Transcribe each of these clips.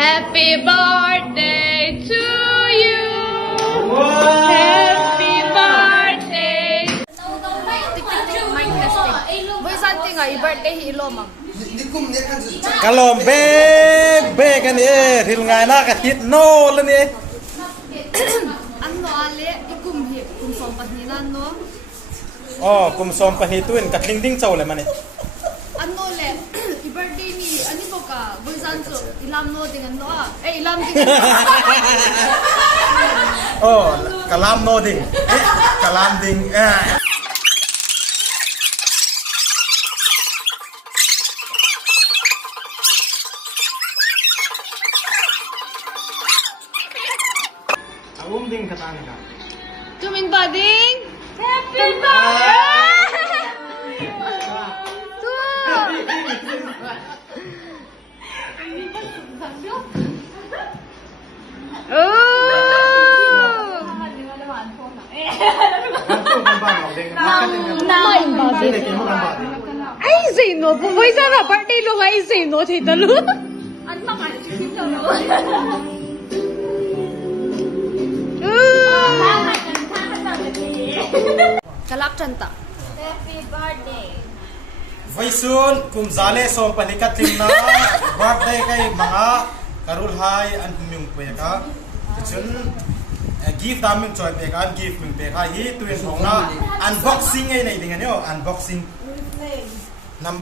Happy birthday to you Happy birthday ไม่สั้นจริงอ่ะอีเบิร์ดได้ฮีโร่มั้ง กะลมเบ้กันนี่ทิลงายหน้ากะทิดโน่แล้วนี่ อันนอเละอีกลุ่มเห็บกลุ่มสองปันนี้นั่นเนาะ อ๋อกลุ่มสมปะฮิตุนกับทิ้งดิ้งโซ่เลยมันนี่ อันโนเละอีเบิร์ดได้นี่อันนี้บอกอ่ะไม่สั้นสุดอีลามโนดิงันเนาะอีลามดิงัน โอ้กะลามโนดิ้งกะลามดิ้งดิ้งกระตังกัน Tumin bading Happy birthday Ay sino po boy sana birthday lo ay sino thita lu An mga chicken daw Kalak canta Happy birthday ไว้ซุนกุมซาเลสมปนิกัดทิ้งนะบัดได้ใครมังอ่ะการุลไฮอันมิงเปก้าจุนกิฟต์ตามมิงจอยเปก้ากิฟต์มิงเปก้าฮีตัวเองของนะอันบ็อกซิ่งไอ้ไหนดิ้งเนี่ยอันบ็อกซิ่งนำ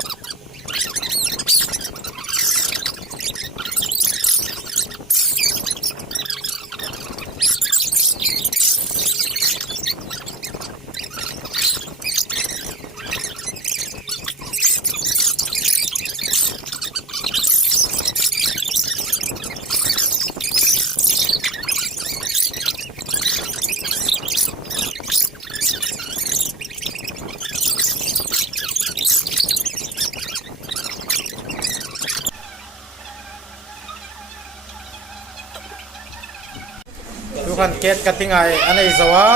ดูกันเกตกันทิ้งไงอันไหนสวะ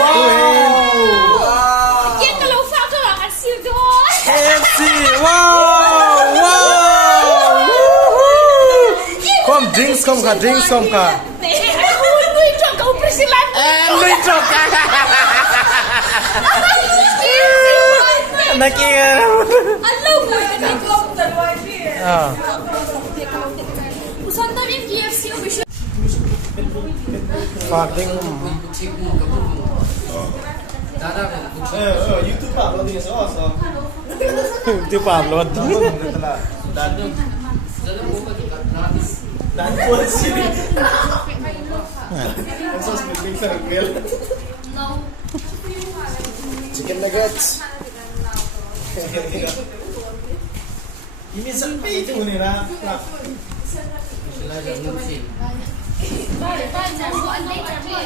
ว้าว Ken kalau fa ka lang asil do KFC ว้าวว้าวคอมดริงส์คอมค่ะดริงส์คอมค่ะ Luy chok ka presilan ลุยจบกันนักกีฬา Hello mo ni club dalway Ah. Usan ta rin KFC o bisyo ฝากดิ้งYouTube ปราบรถดีสอสอ YouTube ปราบรถdan polisi sos bikin circle chicken nuggets ini sepi itu nih lah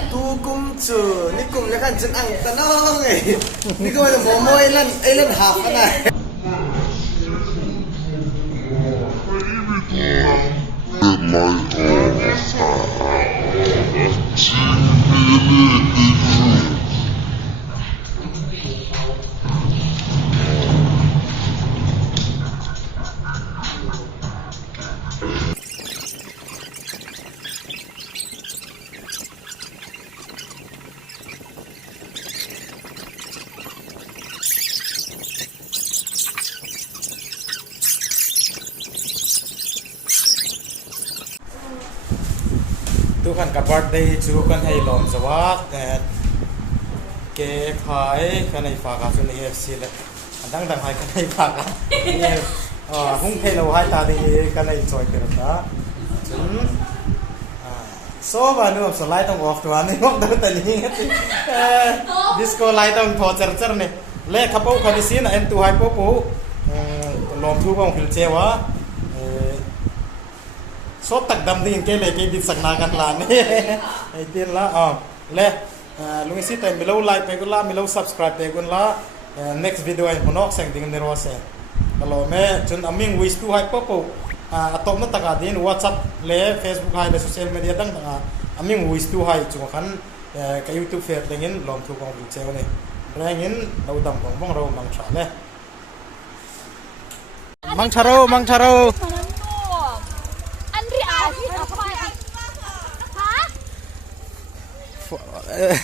tukum cu ni kum ya kan jen ang tanong ni ko ada momo ilan half naทุกคนกับบัตรได้ชูกันให้ลมสวัสดิ์เก๋ขายกันในฝากกันในFCเลยดังๆให้กันในฝากกันเนี่ยหุ้งเทเราให้ตาดีกันในจอยเกิดนะถึงโซ่บานุสไลด์ต้องออกตัวนี่พวกตัวนี้ดิสโก้ไลท์ต้องพอเจอเนี่ยเล่ขับปุ๊บคันนี้สินะเอ็นตัวให้ปุ๊บลมทุกคนผิวเจวะso tak dam ding ke le ke dit sakna kan la ne ai tin la le lu ngi si tai milo like pe gun la milo subscribe pe gun la next video ai honok sang ding ne ro se kalo me chun aming wish tu hai popo atom na taka din whatsapp le facebook hai le social media dang dang aming wish tu hai chu khan ka youtube fer dingin lom thu kong bi cheu ne rangin dau dam kong bong ro mang cha le mang charo เอ่อ